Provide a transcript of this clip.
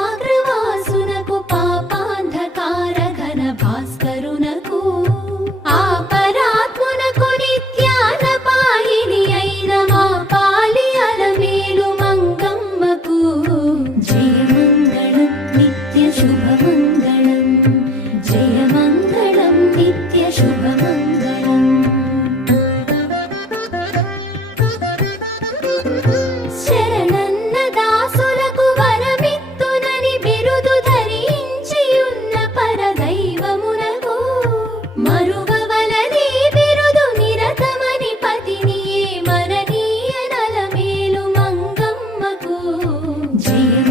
శిఖరాగ్రవాసునకు పాపాంధకార ఘన భాస్కరునకు ఆపరాత్మునకు నిత్యాన పాయిని అయిన మా పాలి అలమేలు మంగమ్మకు జయమంగళం నిత్య శుభమంగళం జయమంగళం నిత్య శుభమంగళం. శరణన్న దాసులకు వరమిత్తునని బిరుదు ధరించియున్న పరదైవమునకు మరువవలది బిరుదు నిరతమని పతినియే మరణీయ నలమేలు మంగమ్మకు జయ